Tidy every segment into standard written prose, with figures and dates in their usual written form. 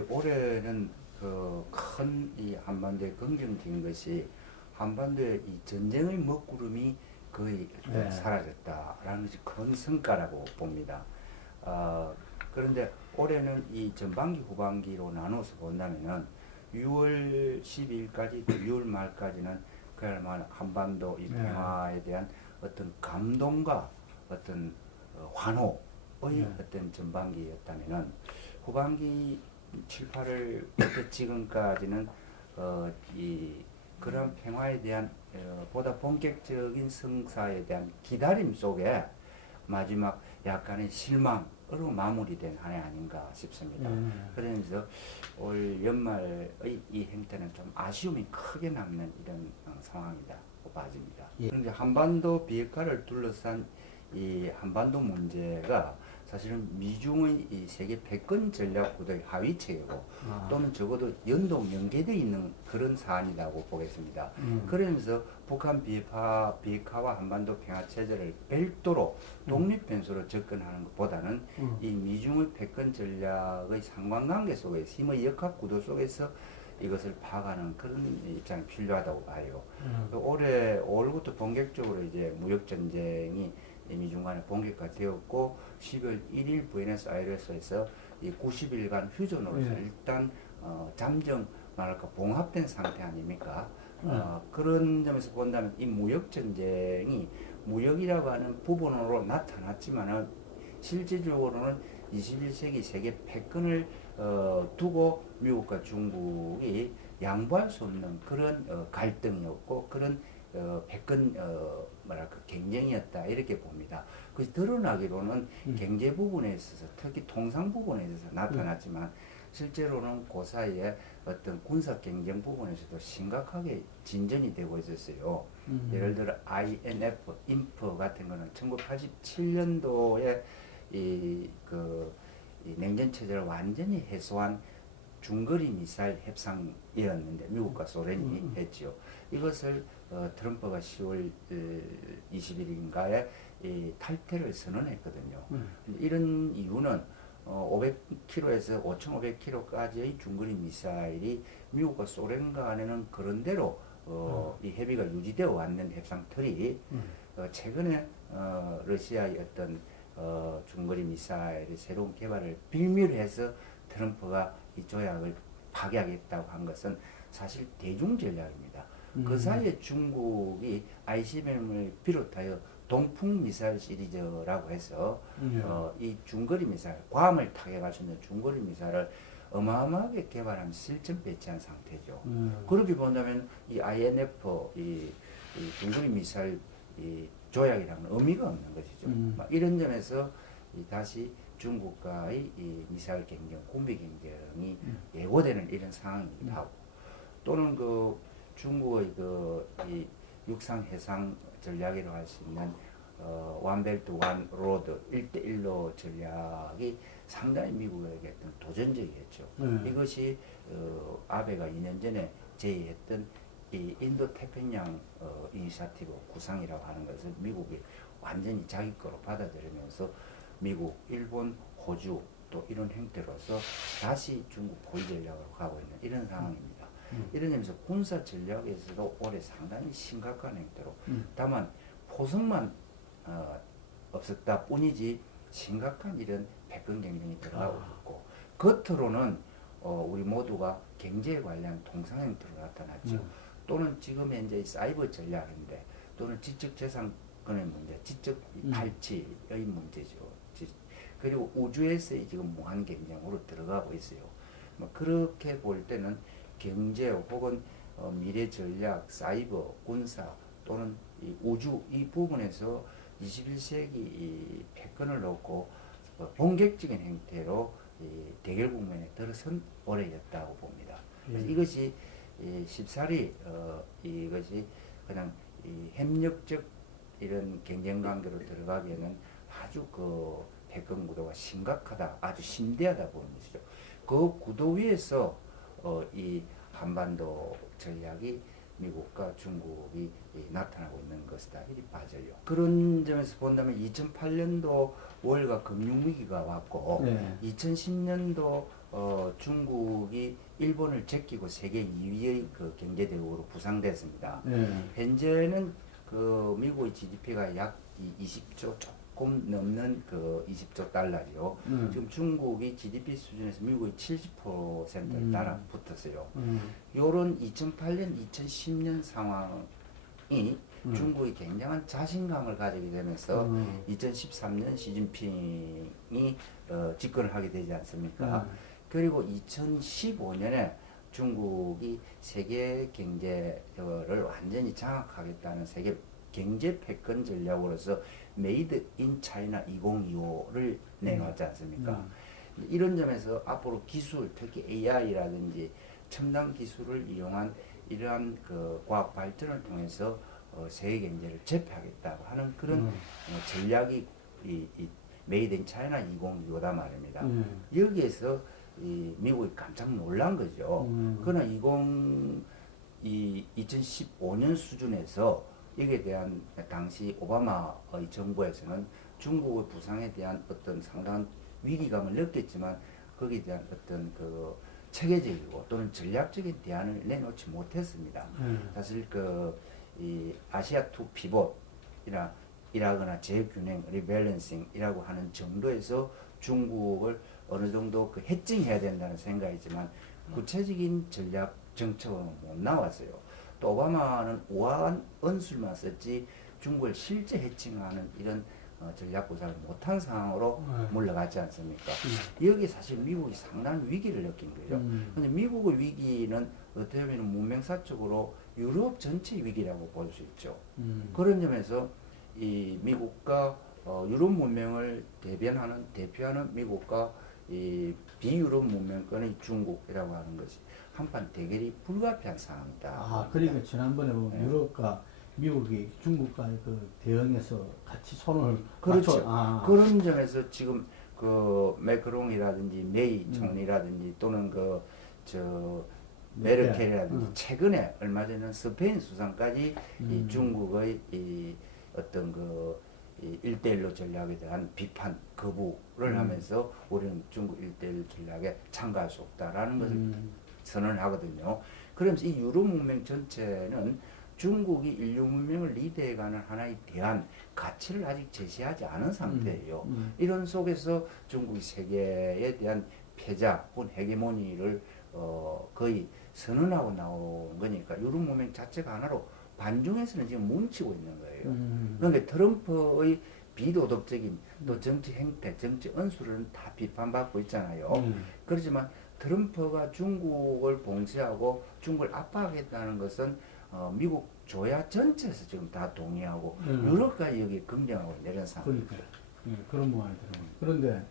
올해는 그 큰 이 한반도에 긍정적인 것이 한반도의 이 전쟁의 먹구름이 거의 네. 사라졌다라는 것이 큰 성과라고 봅니다. 어, 그런데 올해는 이 전반기 후반기로 나눠서 본다면은 6월 12일까지 또 6월 말까지는 그야말로 한반도 이 네. 평화에 대한 어떤 감동과 어떤 환호의 네. 어떤 전반기였다면은 후반기 7, 8월부터 지금까지는 이 그런 평화에 대한 보다 본격적인 성사에 대한 기다림 속에 마지막 약간의 실망으로 마무리된 한 해 아닌가 싶습니다. 그러면서 올 연말의 이 행태는 좀 아쉬움이 크게 남는 이런 상황이라고 봐집니다. 예. 그런데 한반도 비핵화를 둘러싼 이 한반도 문제가 사실은 미중의 이 세계 패권 전략 구도의 하위 체계고 또는 적어도 연계되어 있는 그런 사안이라고 보겠습니다. 그러면서 북한 비핵화와 한반도 평화 체제를 별도로 독립 변수로 접근하는 것보다는 이 미중의 패권 전략의 상관관계 속에서 힘의 역학 구도 속에서 이것을 파악하는 그런 입장이 필요하다고 봐요. 올해 5월부터 본격적으로 이제 무역 전쟁이 미중 간에 본격화되었고 10월 1일 부에노스아이레스에서 이 90일간 휴전으로서 일단 잠정 말할까 봉합된 상태 아닙니까? 그런 점에서 본다면 이 무역 전쟁이 무역이라고 하는 부분으로 나타났지만은 실질적으로는 21세기 세계 패권을 두고 미국과 중국이 양보할 수 없는 그런 갈등이었고 그런 패권 뭐랄까 경쟁이었다 이렇게 봅니다. 그 드러나기로는 경제 부분에 있어서 특히 통상 부분에 있어서 나타났지만 실제로는 그 사이에 어떤 군사 경쟁 부분에서도 심각하게 진전이 되고 있었어요. 예를 들어 INF, 인프 같은 거는 1987년도에 이 냉전 체제를 완전히 해소한 중거리 미사일 협상이었는데 미국과 소련이 했죠. 이것을 트럼프가 10월 20일인가에 탈퇴를 선언했거든요. 이런 이유는 500km에서 5,500km까지의 중거리 미사일이 미국과 소련 간에는 그런대로 이 협의가 유지되어 왔는 협상틀이 최근에 러시아의 어떤 중거리 미사일의 새로운 개발을 빌미로 해서 트럼프가 이 조약을 파기하겠다고 한 것은 사실 대중 전략입니다. 그 사이에 중국이 ICBM을 비롯하여 동풍 미사일 시리즈라고 해서 이 중거리 미사일, 괌을 타격할 수 있는 중거리 미사일을 어마어마하게 개발하면 실전 배치한 상태죠. 그렇게 본다면 이 INF, 이 중거리 미사일 이 조약이라는 의미가 없는 것이죠. 이런 점에서 다시 중국과의 이 미사일 경쟁, 군비 경쟁이 예고되는 이런 상황이기도 하고, 또는 그 중국의 이 육상 해상 전략이라고 할 수 있는 완벨트 완 로드 1대1로 전략이 상당히 미국에게 어떤 도전적이었죠. 이것이 아베가 2년 전에 제의했던 이 인도 태평양 이니셔티브 구상이라고 하는 것을 미국이 완전히 자기 거로 받아들이면서 미국, 일본, 호주 또 이런 형태로서 다시 중국 포위 전략으로 가고 있는 이런 상황입니다. 이런 점에서 군사 전략에서도 올해 상당히 심각한 형태로 다만 포석만 없었다 뿐이지 심각한 이런 패권 경쟁이 들어가고 있고 겉으로는 우리 모두가 경제에 관련 통상 형태로 나타났죠. 또는 지금 현재 사이버 전략인데 또는 지적재산권의 문제, 지적 탈취의 문제죠. 그리고 우주에서의 지금 무한 경쟁으로 들어가고 있어요. 뭐 그렇게 볼 때는 경제 혹은 미래 전략, 사이버, 군사 또는 이 우주 이 부분에서 21세기 이 패권을 놓고 본격적인 형태로 이 대결 국면에 들어선 올해였다고 봅니다. 그래서 이것이 쉽사리 이것이 그냥 이 협력적 이런 경쟁 관계로 들어가기에는 아주 그 패권 구도가 심각하다, 아주 심대하다 보는 것이죠. 그 구도 위에서 이 한반도 전략이 미국과 중국이 나타나고 있는 것이다 이리 봐져요. 그런 점에서 본다면 2008년도 월가 금융위기가 왔고 네. 2010년도 중국이 일본을 제끼고 세계 2위의 그 경제대국으로 부상됐습니다. 네. 현재는 그 미국의 GDP가 약 20조 조금 넘는 그 20조 달러죠. 지금 중국이 GDP 수준에서 미국의 70%를 따라 붙었어요. 요런 2008년, 2010년 상황이 중국이 굉장한 자신감을 가지게 되면서 2013년 시진핑이 집권을 하게 되지 않습니까? 그리고 2015년에 중국이 세계 경제를 완전히 장악하겠다는 세계 경제 패권 전략으로서 메이드 인 차이나 2025를 내놓았지 않습니까? 이런 점에서 앞으로 기술, 특히 AI라든지 첨단 기술을 이용한 이러한 그 과학 발전을 통해서 세계 경제를 제패하겠다고 하는 그런 전략이 이 메이드 인 차이나 2025다 말입니다. 여기에서 이 미국이 깜짝 놀란 거죠. 그러나 2015년 수준에서 이에 대한 당시 오바마의 정부에서는 중국의 부상에 대한 어떤 상당한 위기감을 느꼈지만 거기에 대한 어떤 그 체계적이고 또는 전략적인 대안을 내놓지 못했습니다. 사실 이 아시아 투 피봇이라거나 재균형 리밸런싱이라고 하는 정도에서 중국을 어느 정도 그 해칭해야 된다는 생각이지만 구체적인 전략 정책은 못 나왔어요. 또 오바마는 우아한 언술만 썼지 중국을 실제 해칭하는 이런 전략 구상을 못한 상황으로 물러갔지 않습니까? 여기 사실 미국이 상당한 위기를 느낀 거죠. 근데 미국의 위기는 어떻게 보면 문명사적으로 유럽 전체 위기라고 볼 수 있죠. 그런 점에서 이 미국과 유럽 문명을 대표하는 미국과 이 비유럽 문명권의 중국이라고 하는 것이 한판 대결이 불가피한 상황이다. 아, 그러니까 지난번에 보면 네. 유럽과 미국이 중국과 그 대응해서 같이 손을 그렇죠. 맞춰, 그런 점에서 지금 그 매크롱이라든지 메이 총리라든지 또는 메르켈이라든지 최근에 얼마 전에 스페인 수상까지 이 중국의 이 어떤 이 1대1로 전략에 대한 비판 거부를 하면서 우리는 중국 1대1 전략에 참가할 수 없다라는 것을 선언을 하거든요. 그러면서 이 유럽 문명 전체는 중국이 인류 문명을 리드해가는 하나의 대안, 가치를 아직 제시하지 않은 상태예요. 이런 속에서 중국이 세계에 대한 패자 혹은 헤게모니를 거의 선언하고 나온 거니까 유럽 문명 자체가 하나로 반중에서는 지금 뭉치고 있는 거예요. 그러니까 트럼프의 비도덕적인 또 정치 행태, 정치 언수를 다 비판받고 있잖아요. 그렇지만 트럼프가 중국을 봉쇄하고 중국을 압박하겠다는 것은 미국 조야 전체에서 지금 다 동의하고 유럽까지 여기 긍정하고 내는 상황. 그러니까 그런 모양이 들어요. 그런데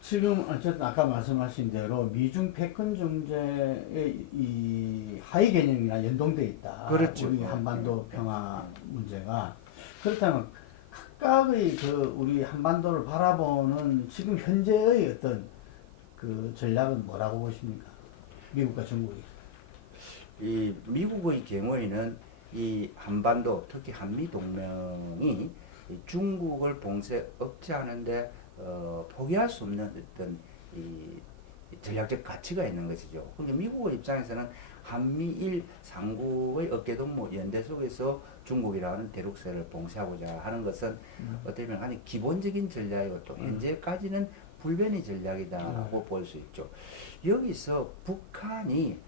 지금 어쨌든 아까 말씀하신 대로 미중 패권 정제의 이 하위 개념이나 연동돼 있다. 그렇죠. 우리 한반도 평화 문제가 그렇다면 각각의 그 우리 한반도를 바라보는 지금 현재의 어떤 그 전략은 뭐라고 보십니까? 미국과 중국이. 이 미국의 경우에는 이 한반도 특히 한미 동맹이 중국을 봉쇄 억제하는데 포기할 수 없는 어떤 이 전략적 가치가 있는 것이죠. 그런데 미국의 입장에서는 한미일 상국의 어깨동무 연대 속에서 중국이라는 대륙세를 봉쇄하고자 하는 것은 어떻게 보면 아니 기본적인 전략이고 또 현재까지는 불변의 전략이다라고 볼 수 있죠. 여기서 북한이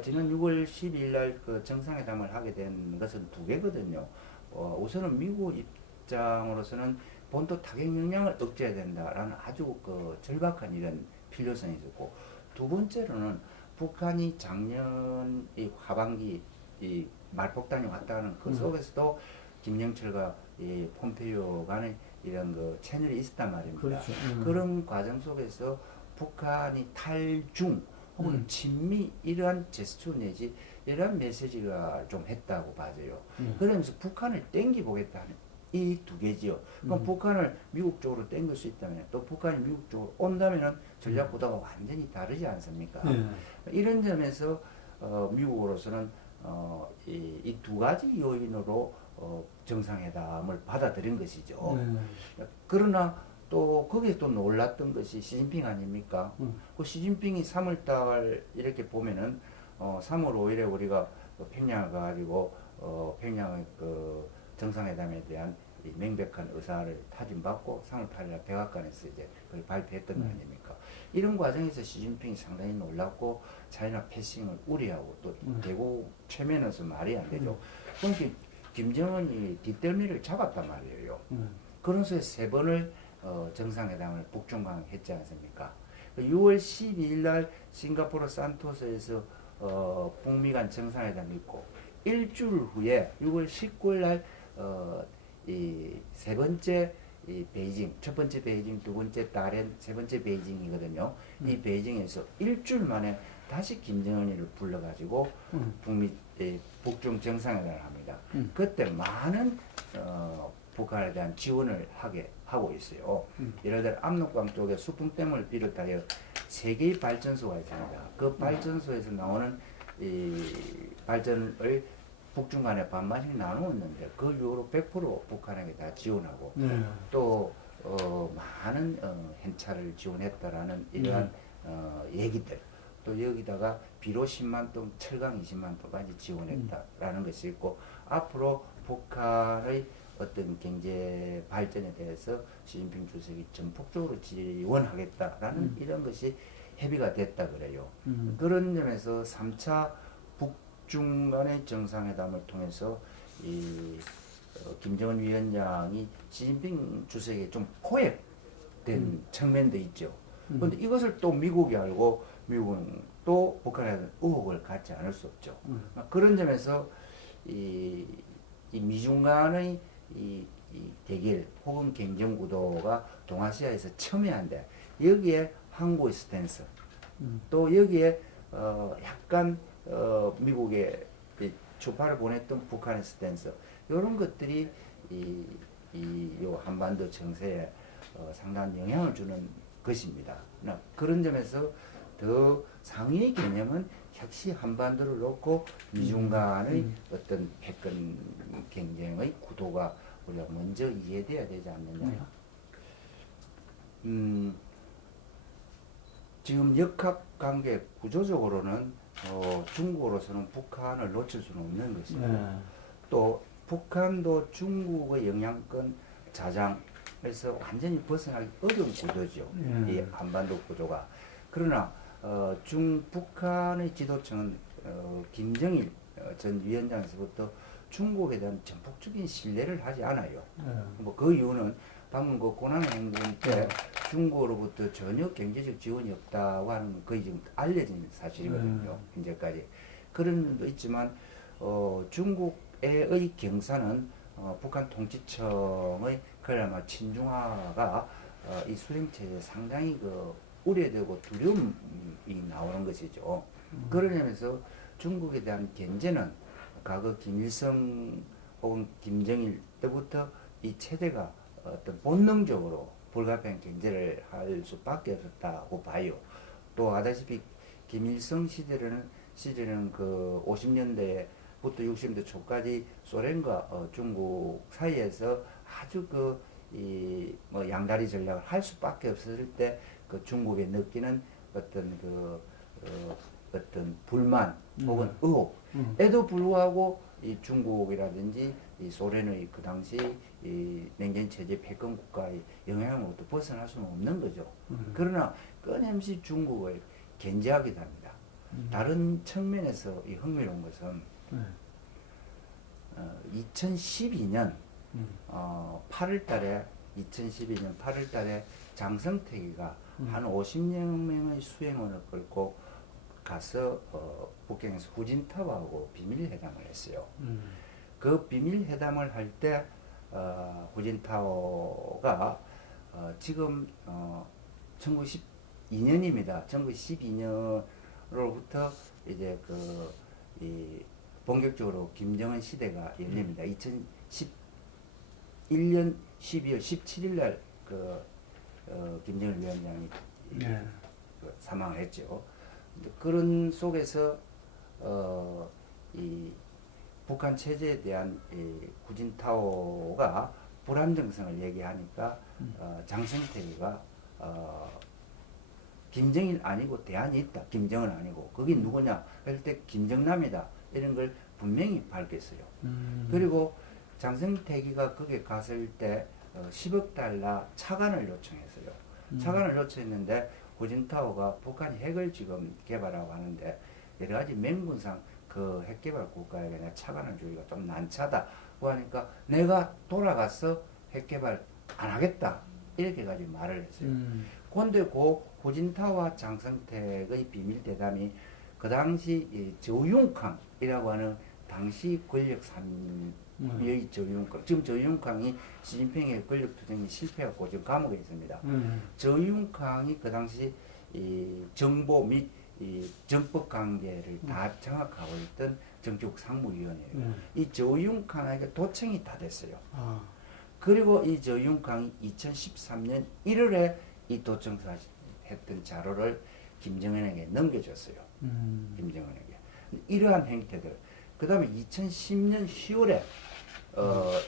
지난 6월 12일 날 그 정상회담을 하게 된 것은 두 개거든요. 우선은 미국 입장으로서는 본토 타격 역량을 억제해야 된다라는 아주 그 절박한 이런 필요성이 있었고, 두 번째로는 북한이 작년 이 하반기 이 말폭탄이 왔다는 그 속에서도 김영철과 이 폼페이오 간의 이런 그 채널이 있었단 말입니다. 그렇죠. 그런 과정 속에서 북한이 탈중 혹은 친미 이러한 제스처 내지 이러한 메시지가 좀 했다고 봐져요. 그러면서 북한을 땡겨보겠다는 이 두 개지요. 그럼 북한을 미국 쪽으로 땡길 수 있다면 또 북한이 미국 쪽으로 온다면은 전략보다가 완전히 다르지 않습니까? 이런 점에서 미국으로서는 이 두 가지 요인으로 정상회담을 받아들인 것이죠. 그러나 또 거기에 또 놀랐던 것이 시진핑 아닙니까? 그 시진핑이 3월달 이렇게 보면은 3월 5일에 우리가 평양을 가가지고 평양의 그 정상회담에 대한 이 명백한 의사를 타진받고 3월 8일 백악관에서 이제 그걸 발표했던 거 아닙니까? 이런 과정에서 시진핑이 상당히 놀랐고 차이나 패싱을 우려하고 또 대구 최면에서 말이 안 되죠. 그러니까 김정은이 뒷덜미를 잡았단 말이에요. 그런 속에 세 번을 정상회담을 북중간 했지 않습니까? 6월 12일 날 싱가포르 산토스에서 북미 간 정상회담이 있고 일주일 후에 6월 19일 날 이 세 번째 이 베이징, 첫 번째 베이징, 두 번째 다롄, 세 번째 베이징이거든요. 이 베이징에서 일주일 만에 다시 김정은이를 불러가지고 북중 정상회담을 합니다. 그때 많은 북한에 대한 지원을 하고 있어요. 예를 들어 압록강 쪽에 수풍댐을 비롯하여 세 개의 발전소가 있습니다. 그 발전소에서 나오는 이 발전을 북중 간에 반반씩 나누었는데 그 이후로 100% 북한에게 다 지원하고 또 많은 hen차를 지원했다라는 이러한 얘기들, 또 여기다가 비료 10만 톤, 철강 20만 톤까지 지원했다라는 것이 있고 앞으로 북한의 어떤 경제 발전에 대해서 시진핑 주석이 전폭적으로 지원하겠다라는 이런 것이 협의가 됐다 그래요. 그런 점에서 3차 북중 간의 정상회담을 통해서 이 김정은 위원장이 시진핑 주석에게 좀 포획된 측면도 있죠. 그런데 이것을 또 미국이 알고 미국은 또 북한에 대한 의혹을 갖지 않을 수 없죠. 그런 점에서 이 미중 간의 이 대결 혹은 경쟁 구도가 동아시아에서 첨예한데 여기에 한국의 스탠스 또 여기에 약간 미국의 주파를 보냈던 북한의 스탠스 이런 것들이 요 한반도 정세에 상당한 영향을 주는 것입니다. 그런 점에서 더 상위의 개념은 역시 한반도를 놓고 미중 간의 어떤 패권 경쟁의 구도가 우리가 먼저 이해돼야 되지 않느냐. 지금 역학관계 구조적으로는 중국으로서는 북한을 놓칠 수는 없는 것이고 또 북한도 중국의 영향권 자장에서 완전히 벗어나기 어려운 구조죠. 이 한반도 구조가. 그러나 북한의 지도층은 김정일 전 위원장에서부터 중국에 대한 전폭적인 신뢰를 하지 않아요. 뭐 그 이유는 방금 그 고난행군 때 중국으로부터 전혀 경제적 지원이 없다고 하는 거의 지금 알려진 사실이거든요. 현재까지. 그런 면도 있지만 중국의 경사는 북한 통치청의 그나마 친중화가 이 수행체에 상당히 우려되고 두려움이 나오는 것이죠. 그런 점에서 중국에 대한 견제는 과거 김일성 혹은 김정일 때부터 이 체제가 어떤 본능적으로 불가피한 견제를 할 수밖에 없었다고 봐요. 또 아다시피 김일성 시대는 그 50년대부터 60년대 초까지 소련과 중국 사이에서 아주 뭐 양다리 전략을 할 수밖에 없었을 때 그 중국에 느끼는 어떤 불만 혹은 의혹에도 불구하고 이 중국이라든지 이 소련의 그 당시 이 냉전 체제 패권 국가의 영향으로부터 벗어날 수는 없는 거죠. 그러나 끊임없이 중국을 견제하기도 합니다. 다른 측면에서 이 흥미로운 것은 2012년 8월달에 장성택이가 한 50명의 수행원을 끌고 가서 북경에서 후진타오하고 비밀회담을 했어요. 그 비밀회담을 할 때 후진타오가 지금 1912년입니다. 1912년으로부터 이제 본격적으로 김정은 시대가 열립니다. 2011년 12월 17일 날 김정일 위원장이 사망을 했죠. 그런 속에서 이 북한 체제에 대한 이 후진타오가 불안정성을 얘기하니까 장성택이가 김정일 아니고 대안이 있다. 김정은 아니고 그게 누구냐 할 때 김정남이다. 이런 걸 분명히 밝혔어요. 그리고 장성택이가 거기에 갔을 때 10억 달러 차관을 요청했어요. 차관을 요청했는데 후진타오가 북한이 핵을 지금 개발하고 하는데 여러 가지 맹군상 그 핵개발 국가에게 내가 차관을 주기가 좀 난처다고 하니까 내가 돌아가서 핵개발 안 하겠다. 이렇게 가지고 말을 했어요. 그런데 그 후진타오와 장성택의 비밀 대담이 그 당시 이 저윤캉이라고 하는 당시 권력 3위의 저윤캉. 지금 저윤캉이 시진핑의 권력 투쟁이 실패했고 지금 감옥에 있습니다. 저윤캉이 그 당시 이 정보 및 이 정법 관계를 다 장악하고 있던 정치국 상무위원이에요. 이 저윤캉에게 도청이 다 됐어요. 그리고 이 저윤캉이 2013년 1월에 이 도청사 했던 자료를 김정은에게 넘겨줬어요. 김정은에게. 이러한 행태들. 그 다음에 2010년 10월에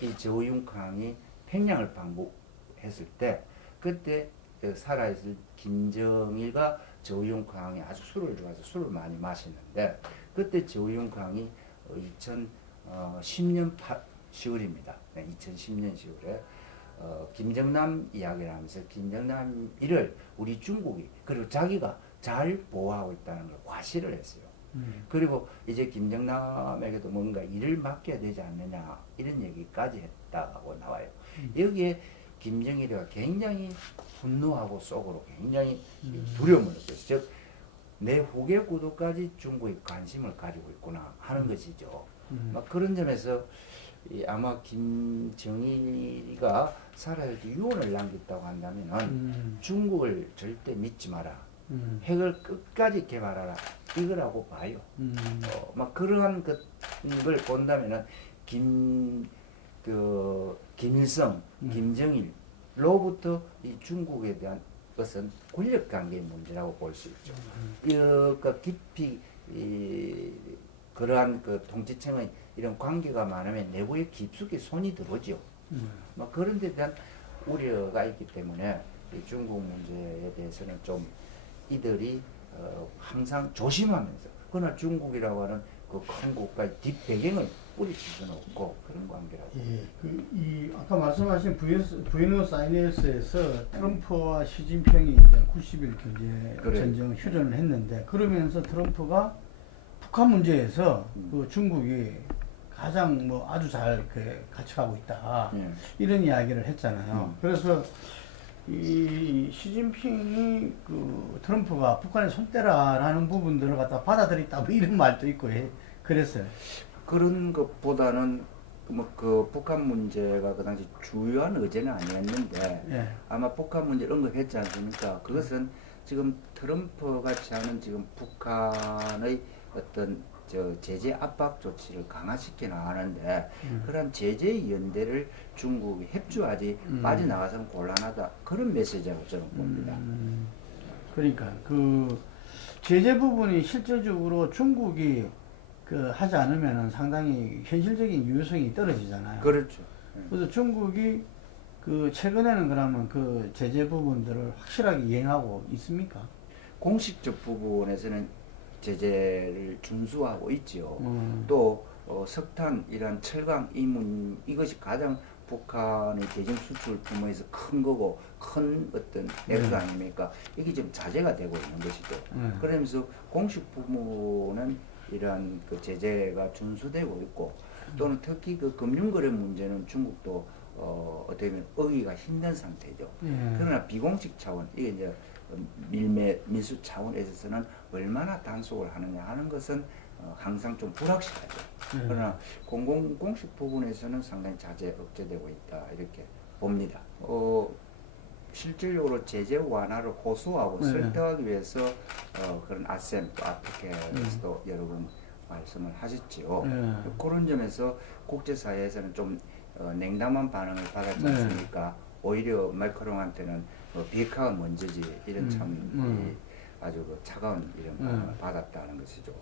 이 저윤캉이 평양을 방북했을 때 그때 살아있을 김정일과 저윤캉이 아주 술을 좋아해서 술을 많이 마시는데 그때 저윤캉이 2010년 10월입니다. 네, 2010년 10월에 김정남 이야기를 하면서 김정남 일을 우리 중국이 그리고 자기가 잘 보호하고 있다는 걸 과시를 했어요. 그리고 이제 김정남에게도 뭔가 일을 맡겨야 되지 않느냐 이런 얘기까지 했다고 나와요. 여기에 김정일이가 굉장히 분노하고 속으로 굉장히 두려움을 느꼈어요. 즉, 내 후계 구도까지 중국이 관심을 가지고 있구나 하는 것이죠. 막 그런 점에서 아마 김정일이가 살아있을 때 유언을 남겼다고 한다면 중국을 절대 믿지 마라. 핵을 끝까지 개발하라. 이거라고 봐요. 막 그러한 걸 본다면은 김일성, 김정일로부터 이 중국에 대한 것은 권력 관계의 문제라고 볼 수 있죠. 그 깊이 그러한 그 통치층의 이런 관계가 많으면 내부에 깊숙이 손이 들어오죠. 막 그런 데 대한 우려가 있기 때문에 이 중국 문제에 대해서는 좀 이들이 항상 조심하면서 그러나 중국이라고 하는 그 큰 국가의 뒷배경을 뿌리칠 수는 없고 그런 관계라고. 예, 아까 말씀하신 부에노스아이레스에서 트럼프와 시진핑이 이제 90일 경제 그래. 전쟁 휴전을 했는데 그러면서 트럼프가 북한 문제에서 그 중국이 가장 뭐 아주 잘 같이 가고 있다 이런 이야기를 했잖아요. 그래서 이 시진핑이 그 트럼프가 북한의 손대라라는 부분들을 갖다 받아들였다 뭐 이런 말도 있고 그랬어요. 그런 것보다는 뭐 그 북한 문제가 그 당시 주요한 의제는 아니었는데 예. 아마 북한 문제 언급했지 않습니까? 그것은 지금 트럼프가 취하는 지금 북한의 어떤 제재 압박 조치를 강화시켜 나가는데 그런 제재 연대를 중국이 협조하지 빠져나가서는 곤란하다 그런 메시지라고 저는 봅니다. 그러니까 그 제재 부분이 실질적으로 중국이 그 하지 않으면은 상당히 현실적인 유효성이 떨어지잖아요. 그렇죠. 그래서 중국이 그 최근에는 그러면 그 제재 부분들을 확실하게 이행하고 있습니까? 공식적 부분에서는 제재를 준수하고 있지요. 또 석탄 이런 철강 이것이 가장 북한의 대중 수출 규모에서 큰 거고 큰 어떤 액수 아닙니까? 이게 지금 자제가 되고 있는 것이죠. 그러면서 공식 부분은 이러한 그 제재가 준수되고 있고 또는 특히 그 금융거래 문제는 중국도 어떻게 보면 어기가 힘든 상태죠. 그러나 비공식 차원 이게 이제 밀수 차원에서는 얼마나 단속을 하느냐 하는 것은 항상 좀 불확실하죠. 그러나 공식 부분에서는 상당히 자제 억제되고 있다 이렇게 봅니다. 실질적으로 제재 완화를 호소하고 설득하기 위해서 그런 아셈 또 아프리카에서도 여러 번 말씀을 하셨지요. 그런 점에서 국제사회에서는 좀 냉담한 반응을 받았지 않습니까? 오히려 마크롱한테는 비핵화가 먼저지 이런 참 아주 그 차가운 이런 반응을 받았다는 것이죠.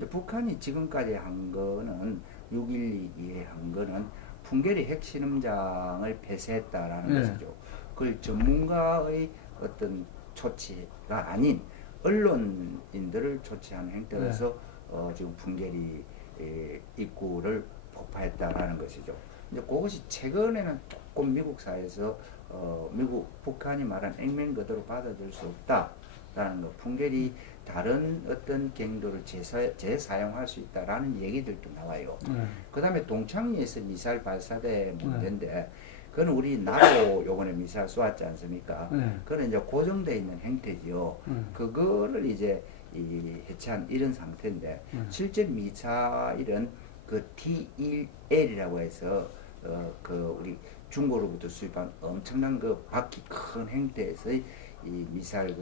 근데 북한이 지금까지 한 거는 6.12에 한 거는 풍계리 핵실험장을 폐쇄했다라는 네. 것이죠. 그걸 전문가의 어떤 조치가 아닌 언론인들을 조치하는 행태로서 지금 풍계리 입구를 폭파했다라는 것이죠. 이제 그것이 최근에는 조금 미국 사회에서 미국 북한이 말한 액면 그대로 받아들일 수 없다라는 거, 풍계리 다른 어떤 경로를 재사용할 수 있다라는 얘기들도 나와요. 그 다음에 동창리에서 미사일 발사대 문제인데, 그건 우리 나로 요번에 미사일 쏘았지 않습니까? 그건 이제 고정되어 있는 행태지요. 그거를 이제 해체한 이런 상태인데, 실제 미사일은 그 T1L이라고 해서 그 우리 중국으로부터 수입한 엄청난 그 바퀴 큰 행태에서의 이 미사일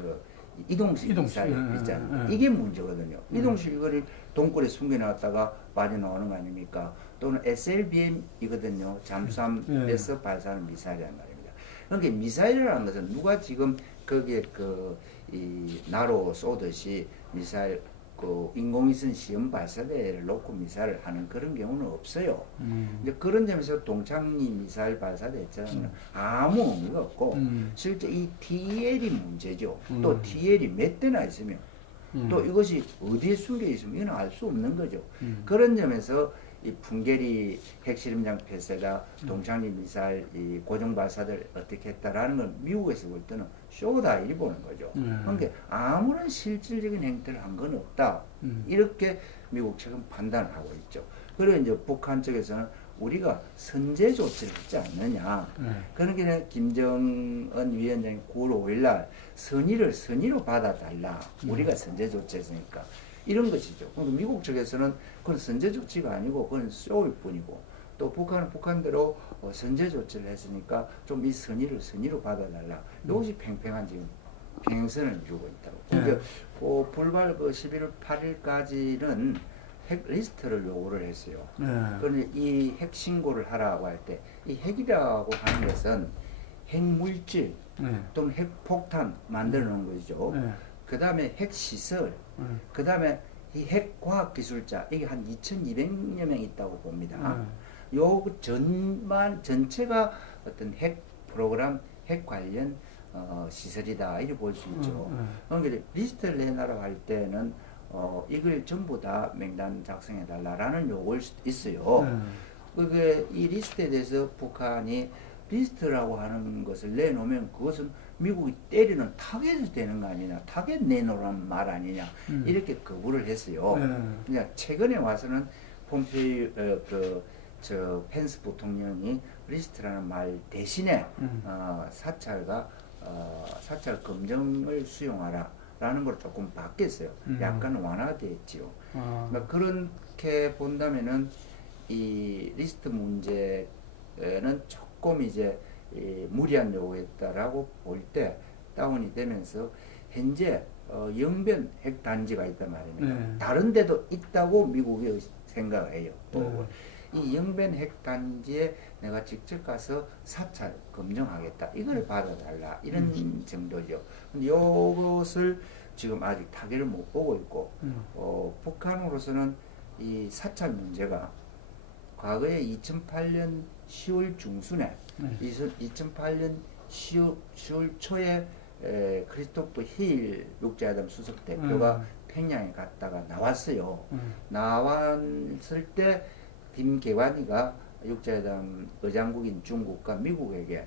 이동식 미사일 있잖아요. 이게 문제거든요. 이동식 이거를 동굴에 숨겨놨다가 빠져나오는 거 아닙니까? 또는 SLBM이거든요. 잠수함에서 발사하는 미사일이란 말입니다. 그러니까 미사일이라는 것은 누가 지금 거기에 이 나로 쏘듯이 미사일 인공위성 시험 발사대를 놓고 미사일을 하는 그런 경우는 없어요. 이제 그런 점에서 동창리 미사일 발사대 있잖아요. 아무 의미가 없고, 실제 이 TL이 문제죠. 또 TL이 몇 대나 있으면, 또 이것이 어디에 숨겨 있으면 이건 알 수 없는 거죠. 그런 점에서 이 풍계리 핵실험장 폐쇄다, 동창리 미사일 이 고정 발사대를 어떻게 했다라는 건 미국에서 볼 때는 쇼다 이 보는 거죠. 그러니까 아무런 실질적인 행태를 한 건 없다. 이렇게 미국 측은 판단을 하고 있죠. 그리고 이제 북한 쪽에서는 우리가 선제 조치를 했지 않느냐. 그러니까 김정은 위원장이 9월 5일 날 선의로 받아달라. 우리가 선제 조치했으니까. 이런 것이죠. 그러니까 미국 측에서는 그건 선제 조치가 아니고 그건 쇼일 뿐이고, 또 북한은 북한대로 선제 조치를 했으니까 좀 이 선의로 받아달라. 이것이 팽팽한 지금 평행선을 이루고 있다고. 그러니까 불발 11월 8일까지는 핵 리스트를 요구를 했어요. 그런데 이 핵 신고를 하라고 할 때, 이 핵이라고 하는 것은 핵물질 또는 핵폭탄 만들어 놓은 것이죠. 그 다음에 핵시설, 그 다음에 이 핵과학기술자, 이게 한 2,200여 명 있다고 봅니다. 요 전체가 어떤 핵 프로그램, 핵 관련 시설이다, 이렇게 볼 수 있죠. 그러니까 리스트를 내놔라고 할 때는 이걸 전부 다 명단 작성해달라라는 요구일 수도 있어요. 그게 이 리스트에 대해서 북한이 리스트라고 하는 것을 내놓으면 그것은 미국이 때리는 타겟이 되는 거 아니냐, 타겟 내놓으란 말 아니냐, 이렇게 거부를 했어요. 그러니까 최근에 와서는 폼페이오 펜스 부통령이 리스트라는 말 대신에 사찰 검증을 수용하라라는 걸 조금 바뀌었어요. 약간 완화됐지요. 그러니까 그렇게 본다면은 이 리스트 문제는 조금 이제 무리한 요구였다라고 볼 때 다운이 되면서 현재 영변 핵단지가 있단 말입니다. 다른 데도 있다고 미국이 생각을 해요. 이 영변 핵단지에 내가 직접 가서 사찰 검증하겠다, 이걸 받아달라, 이런 정도죠. 근데 이것을 지금 아직 타결을 못 보고 있고, 북한으로서는 이 사찰 문제가 과거에 2008년 10월 중순에 2008년 10월 초에 크리스토프 힐 육자회담 수석 대표가 평양에 갔다가 나왔어요. 나왔을 때 김계관이가 육자회담 의장국인 중국과 미국에게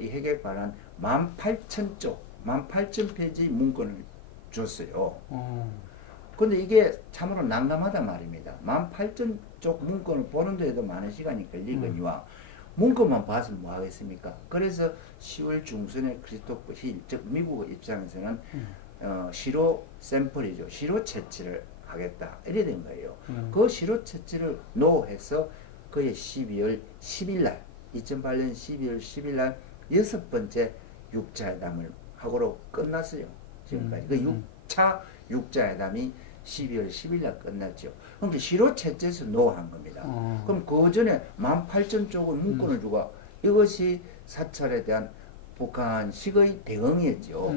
이 핵에 관한 18,000페이지 문건을 줬어요. 근데 이게 참으로 난감하단 말입니다. 18,000쪽 문건을 보는데도 많은 시간이 걸리거니와 문건만 봐서 뭐 하겠습니까? 그래서 10월 중순에 크리스토프 힐, 즉 미국 입장에서는 시로 샘플이죠. 시로 채취를 하겠다, 이래 된 거예요. 그 시로 채취를 노해서 그의 12월 10일 날, 2008년 12월 10일 날 6번째 육자회담을 하고로 끝났어요. 지금까지. 그 6차 육자회담이 12월 10일 날 끝났죠. 그러니까 시로 채취해서 노한 겁니다. 그럼 그 전에 18,000쪽의 문건을 주고, 이것이 사찰에 대한 북한식의 대응이었죠.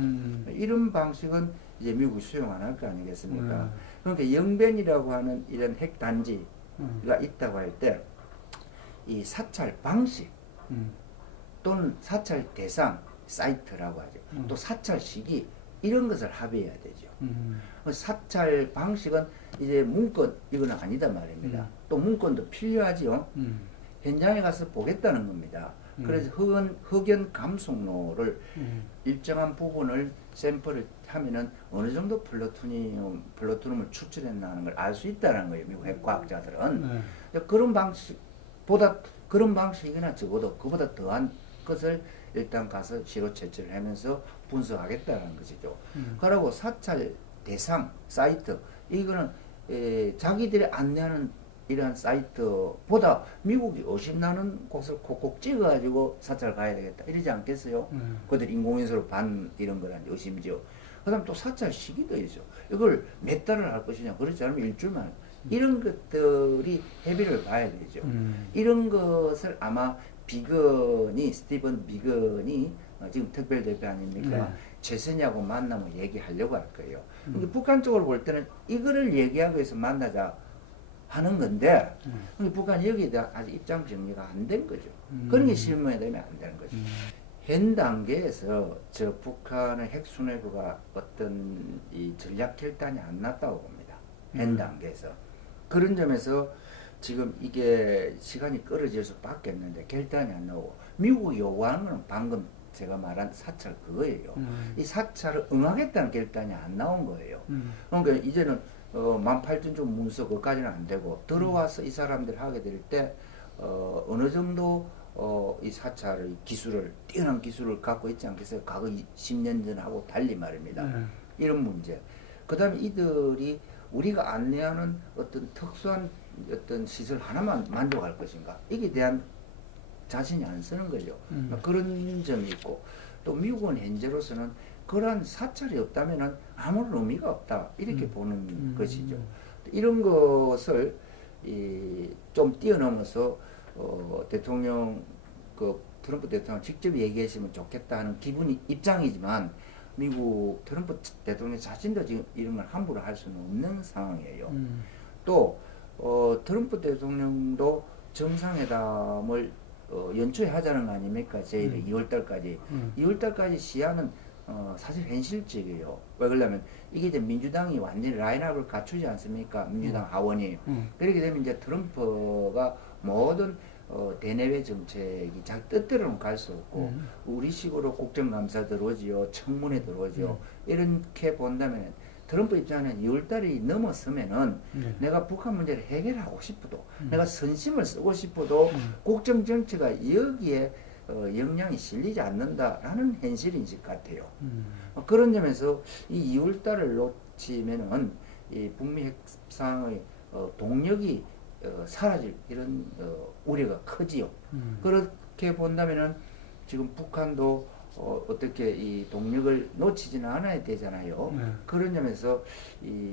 이런 방식은 이제 미국이 수용 안 할 거 아니겠습니까? 그러니까 영변이라고 하는 이런 핵 단지가 있다고 할 때 이 사찰 방식 또는 사찰 대상 사이트라고 하죠. 또 사찰 시기 이런 것을 합의해야 되죠. 사찰 방식은 이제 문건 이거는 아니다 말입니다. 또 문건도 필요하지요. 현장에 가서 보겠다는 겁니다. 그래서 흑연 감속로를 일정한 부분을 샘플을 하면은 어느 정도 플루토늄을 추출했나 걸 알 수 있다는 거예요. 미국 핵과학자들은. 그런 그런 방식이나 적어도 그보다 더한 것을 일단 가서 시로 채취를 하면서 분석하겠다는 것이죠. 그리고 사찰 대상 사이트 이거는 자기들이 안내하는 이러한 사이트보다 미국이 의심나는 곳을 콕콕 찍어가지고 사찰 가야 되겠다 이러지 않겠어요? 그들 인공위성으로 반 이런 거란 의심이죠. 그 다음 또 사찰 시기도 있죠. 이걸 몇 달을 할 것이냐 그렇지 않으면 일주일만 이런 것들이 협의를 봐야 되죠. 이런 것을 아마 스티븐 비건이 지금 특별대표 아닙니까? 최선희하고 만나면 얘기하려고 할 거예요. 근데 북한 쪽으로 볼 때는 이거를 얘기하기 위해서 만나자 하는 건데 북한이 여기에 대한 아직 입장 정리가 안 된 거죠. 그런 게 실무에 되면 안 되는 거죠. 현 단계에서 저 북한의 핵순회구가 어떤 이 전략 결단이 안 났다고 봅니다. 현 단계에서. 그런 점에서 지금 이게 시간이 끌어질 수밖에 없는데 결단이 안 나오고 미국이 요구하는 건 방금 제가 말한 사찰 그거예요. 이 사찰을 응하겠다는 결단이 안 나온 거예요. 그러니까 이제는 18,000조 문서 그까지는 안 되고 들어와서 이 사람들 하게 될 때 어느 정도 이 사찰의 뛰어난 기술을 갖고 있지 않겠어요? 과거 10년 전하고 달리 말입니다. 이런 문제. 그 다음에 이들이 우리가 안내하는 어떤 특수한 어떤 시설 하나만 만족할 것인가? 이게 대한 자신이 안 쓰는 거죠. 그런 점이 있고 또 미국은 현재로서는 그러한 사찰이 없다면 아무런 의미가 없다 이렇게 보는 것이죠. 이런 것을 좀 뛰어넘어서 대통령 트럼프 대통령 직접 얘기했으면 좋겠다 하는 입장이지만 미국 트럼프 대통령 자신도 지금 이런 걸 함부로 할 수는 없는 상황이에요. 또 트럼프 대통령도 정상회담을 연초에 하자는 거 아닙니까? 제일 2월달까지. 2월달까지 시한은 사실 현실적이에요. 왜 그러냐면 이게 이제 민주당이 완전히 라인업을 갖추지 않습니까? 민주당 하원이. 그렇게 되면 이제 트럼프가 모든 대내외 정책이 자기 뜻대로는 갈 수 없고 우리식으로 국정감사 들어오지요. 청문회 들어오죠. 이렇게 본다면 트럼프 입장에는 2월달이 넘었으면은 내가 북한 문제를 해결하고 싶어도 내가 선심을 쓰고 싶어도 국정정치가 여기에 역량이 실리지 않는다라는 현실인식 같아요. 그런 점에서 이 2월달을 놓치면은 이 북미 협상의 동력이 사라질 이런 우려가 크지요. 그렇게 본다면은 지금 북한도 어떻게 이 동력을 놓치지는 않아야 되잖아요. 그런 점에서